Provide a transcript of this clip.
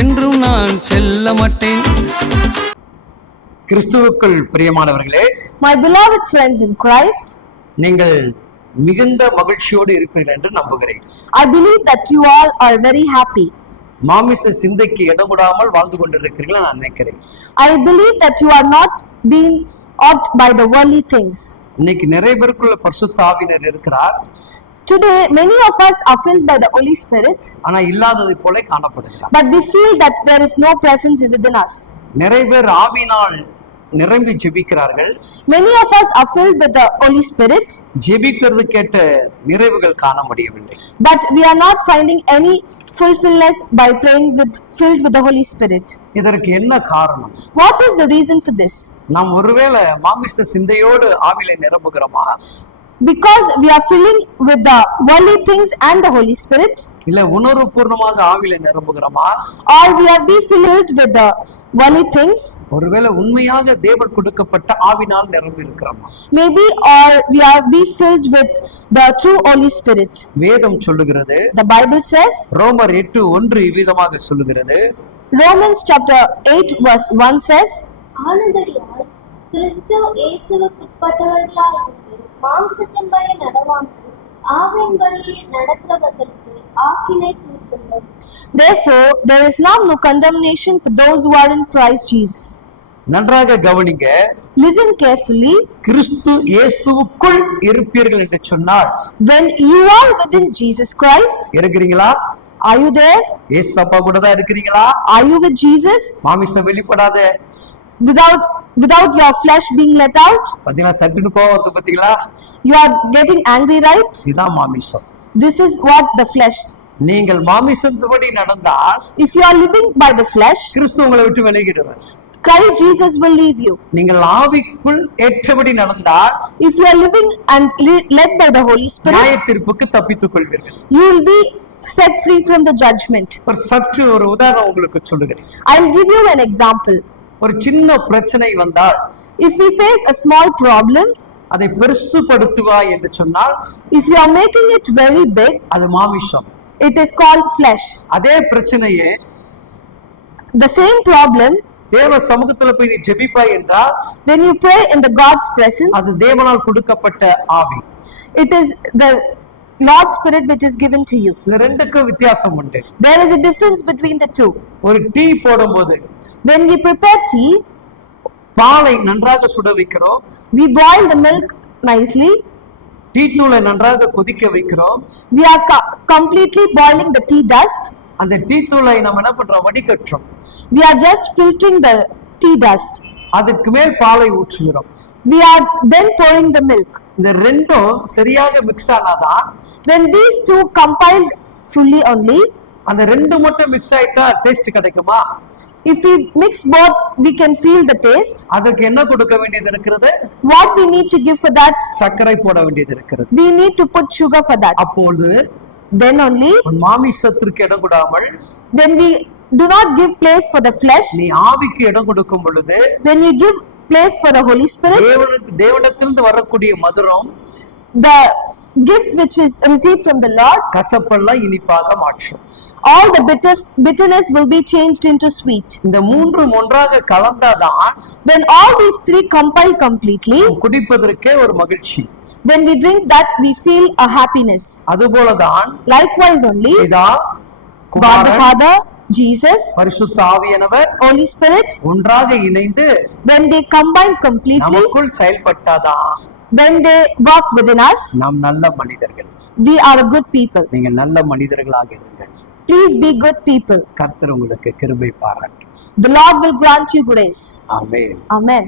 என்றும் நான் செல்ல மாட்டேன். கிறிஸ்துவுக்குள் பிரியமானவர்களே, my beloved friends in Christ, நீங்கள் மிகுந்த மகிழ்ச்சியோடு இருப்பீர்கள் என்று நம்புகிறேன். I believe that you all are very happy. மாமிச சிந்தைக்கு இடமுடாமல் வாழ்ந்து கொண்டிருக்கிறீர்கள் நான் நினைக்கிறேன். I believe that you are not being awed by the worldly things. இன்னைக்கு நிறைய பேருக்குள்ள பரிசுத்த ஆவியானவர் இருக்கிறார். Today many of us are filled by the Holy Spirit, ஆனா இல்லாததை போல காணப்படுகிறார். but we feel that there is no presence within us. நிறைய பேர் ஆவியினால் நிரம்பி ஜெபிக்கிறார்கள். Many of us are filled with the Holy Spirit, ஜெபிக்கிறது கேட்ட நிறைவுகள் காண முடியவில்லை. but we are not finding any fulfillment by praying filled with the Holy Spirit. இதற்கு என்ன காரணம்? What is the reason for this? நாம் ஒருவேளை மாமிச சிந்தையோடு ஆவியிலே நிரம்புகிறோமா, Because we are filling with the worldly things and the Holy Spirit, இல்ல உணர்வு பூர்ணமாக ஆவியிலே நிரம்புகிறோமா, or we are be filled with the worldly things, ஒருவேளை உண்மையாக தேவன் கொடுக்கப்பட்ட ஆவினால் நிரம்பி இருக்கிறோமா? maybe, or we are be filled with the true Holy Spirit. வேதம் சொல்லுகிறது, The Bible says, ரோமர் 8:1 இவ்விதமாக சொல்லுகிறது, Romans chapter 8 verse 1 says, ஆனபடியால் கிறிஸ்து இயேசுவுக்குட்பட்டவர்களாயிருந்து மாம்சத்தின்படி நடவாமல் ஆவியின்படி நடக்கிறவர்களுக்கு ஆக்கினை தீர்த்துள்ளது. Therefore there is now no condemnation for those who are in Christ Jesus. நன்றாக கவனிங்க. Listen carefully. கிறிஸ்து இயேசுவுக்குள் இருப்பீர்கள் என்று சொன்னார். When you are within Jesus Christ, இருக்கிறீங்களா? are you there? இயேசு அப்பா கூட தான் இருக்கிறீங்களா? Are you with Jesus? மாமிசம் வெளிப்படாத, without your flesh being let out? பாத்தீங்களா, சட்டுன்னு கோவம் வருது பாத்தீங்களா? You are getting angry, right? இதுதான் மாமிசம். This is what the flesh. நீங்கள் மாமிசத்தின்படி நடந்தால், If you are living by the flesh, கிறிஸ்து உங்களை விட்டு விலகிடுவார். Christ Jesus will leave you. நீங்கள் ஆவிக்குள் ஏற்றபடி நடந்தால், If you are living and led by the Holy Spirit, நியாயத்தீர்ப்புக்கு தப்பித்துக் கொள்வீர்கள். you will be set free from the judgment. ஒரு உதாரணம் உங்களுக்கு சொல்லுகிறேன். I will give you an example. ஒரு சின்ன பிரச்சனை வந்தால், If we face a small problem, அதை பெருசுபடுத்துவாய் என்று சொன்னால், if you are making it very big, அது மாமிசம். it is called flesh. அதே பிரச்சனையே The same problem, தேவ சமூகத்துல போய் நீ ஜெபிப்பாய் என்றால், when you pray in the God's presence, அது தேவனால் கொடுக்கப்பட்ட ஆவி. it is the Lord's Spirit which is given to you. இந்த ரெண்டுக்கும் வித்தியாசம் உண்டு. There is a difference between the two. ஒரு டீ போடும்போது When we prepare tea, பாலை நன்றாக சுட வைக்கிறோம், we boil the milk nicely. Tea தூளை நன்றாக கொதிக்க வைக்கிறோம். We are completely boiling the tea dust. அந்த டீ தூளை நம்ம என்ன பண்றோம், வடிகட்டுறோம். We are just filtering the tea dust. அதுக்கு மேல் பாலை ஊற்றுகிறோம். We are then pouring the milk. இந்த ரெண்டும் சரியாக mix ஆனாதான், When these two compiled fully only, அந்த ரெண்டு மட்டும் மிக்ஸ் ஆயிட்டா டேஸ்ட் கிடைக்குமா? if we mix both, we can feel the taste. அதுக்கு என்ன கொடுக்க வேண்டியது இருக்கிறது? What we need to give for that? சர்க்கரை போட வேண்டியது இருக்கிறது. We need to put sugar for that. அப்பொழுது Then only, மாமிசத்திற்கு இடம் கொடாமல், when we do not give place for the flesh, நீ ஆவிக்கு இடம் கொடுக்கும் பொழுது, when you give place for the Holy Spirit, தேவனிடத்திலிருந்து வரக்கூடிய மதுரம், the gift which is received from the Lord, கசப்பெல்லாம் இனிப்பாக மாற்றும். all the bitterness will be changed into sweet. இந்த மூன்றும் ஒன்றாக கலந்தாதான், When all these three compile completely, குடிப்பதற்கே ஒரு மகிழ்ச்சி. when we drink that, we feel a happiness. அதுபோலதான் Likewise only, பிதா, God the Kumaran, Father, Jesus, பரிசுத்த ஆவியானவர் Holy Spirit, ஒன்றாக இணைந்து when they combine completely, நமக்குள் செயல்பட்டாதான் when they work within us, நாம் நல்ல மனிதர்கள். we are a good people. நீங்க நல்ல மனிதர்களாக இருங்கள். Please be good people. கர்த்தர் உங்களுக்கு கிருபை பாராட்டும். The Lord will grant you grace. Amen. Amen.